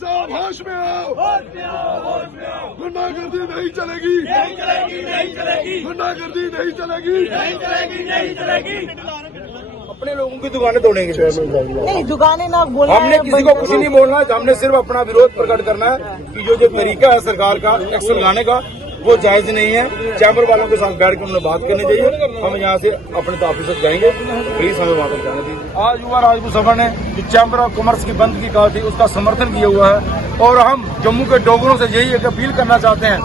साहब होश में आओ, गुंडागर्दी नहीं चलेगी, गुंडागर्दी नहीं चलेगी। अपने लोगों की दुकानें तोड़ेंगे? नहीं, दुकानें ना बोलना हमने किसी को कुछ नहीं बोलना है, हमने सिर्फ अपना विरोध प्रकट करना है कि जो तरीका है सरकार का टैक्स लगाने का वो जायज नहीं है। चैम्बर वालों के साथ बैठ कर उन्हें बात करनी चाहिए। हम यहाँ से अपने तो ऑफिस तक जाएंगे, प्लीज हमें वहाँ तक जाने दीजिए। आज युवा राजपूत सभा ने जो चैम्बर ऑफ कॉमर्स की बंद की कहा थी उसका समर्थन किया हुआ है और हम जम्मू के डोगरों से यही एक अपील करना चाहते हैं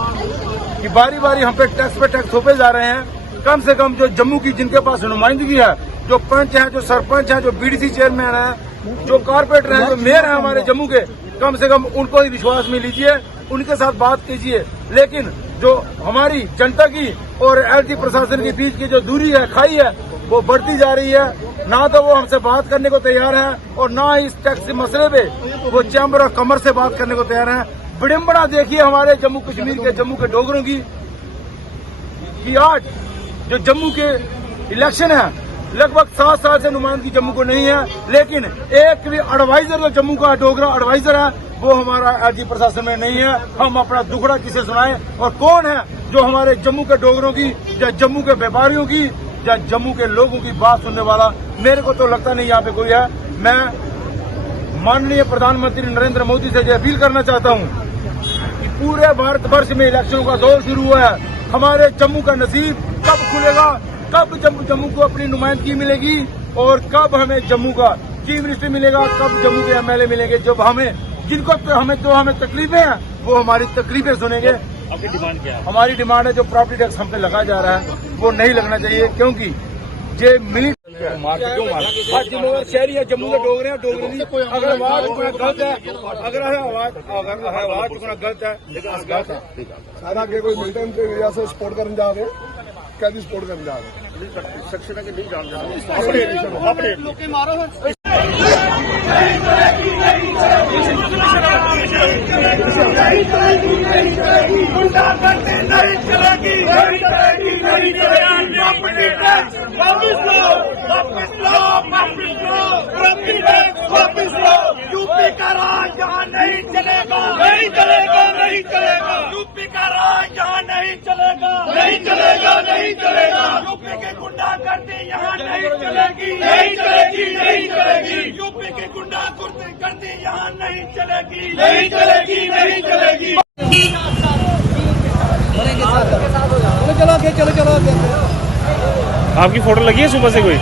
कि बारी बारी हम पे टैक्स थोपे जा रहे हैं। कम से कम जो जम्मू की जिनके पास नुमाइंदगी है, जो पंच है, जो सरपंच है, जो बीडीसी चेयरमैन है, जो कारपोरेटर है, जो मेयर है हमारे जम्मू के, कम से कम उनको ही विश्वास में लीजिए, उनके साथ बात कीजिए। लेकिन जो हमारी जनता की और एलटी प्रशासन के बीच की जो दूरी है, खाई है, वो बढ़ती जा रही है। ना तो वो हमसे बात करने को तैयार है और ना इस टैक्स मसले पे वो चैम्बर ऑफ कॉमर्स से बात करने को तैयार है। विडंबना देखिए हमारे जम्मू कश्मीर के, जम्मू के डोगरों की कि आज जो जम्मू के इलेक्शन है, लगभग 7 साल से नुमाइंदगी जम्मू को नहीं है, लेकिन एक भी एडवाइजर जो जम्मू का डोगरा एडवाइजर है वो हमारा एलजी प्रशासन में नहीं है। हम अपना दुखड़ा किसे सुनाएं? और कौन है जो हमारे जम्मू के डोगरों की या जम्मू के व्यापारियों की या जम्मू के लोगों की बात सुनने वाला? मेरे को तो लगता नहीं यहाँ पे कोई है। मैं माननीय प्रधानमंत्री नरेंद्र मोदी से यह अपील करना चाहता हूँ कि पूरे भारतवर्ष में इलेक्शनों का दौर शुरू हुआ है। हमारे जम्मू का नसीब कब खुलेगा, कब जम्मू को अपनी नुमाइंदगी मिलेगी और कब हमें जम्मू का चीफ मिनिस्टर मिलेगा, कब जम्मू के एमएलए मिलेंगे, जब हमें तकलीफें हैं वो हमारी तकलीफें सुनेंगे। आपकी डिमांड क्या है? हमारी डिमांड है जो प्रॉपर्टी टैक्स हम पे लगाया जा रहा है वो नहीं लगना चाहिए, क्योंकि ये मिनट शहरी है, जम्मू के डोगरे हैं, डोगरे अगर आवाज गलत है, अगर आवाज गलत है सारा के कोई मिलिटेंट एरिया से सपोर्ट करने जा रहे हैं, कैदी सपोर्ट करने जा रहे हैं। सेक्शन के नहीं जान अपने यूपी का राज यहाँ नहीं चलेगा, नहीं चलेगा, नहीं चलेगा। यूपी का राज यहाँ नहीं चलेगा, नहीं चलेगा, नहीं चलेगा। यूपी के गुंडागर्दी यहाँ नहीं चलेगी, नहीं चलेगी, नहीं चलेगी। यूपी के गुंडागर्दी यहाँ नहीं चलेगी, नहीं चलेगी, नहीं चलेगी। आपकी फोटो लगी है सुबह से कोई?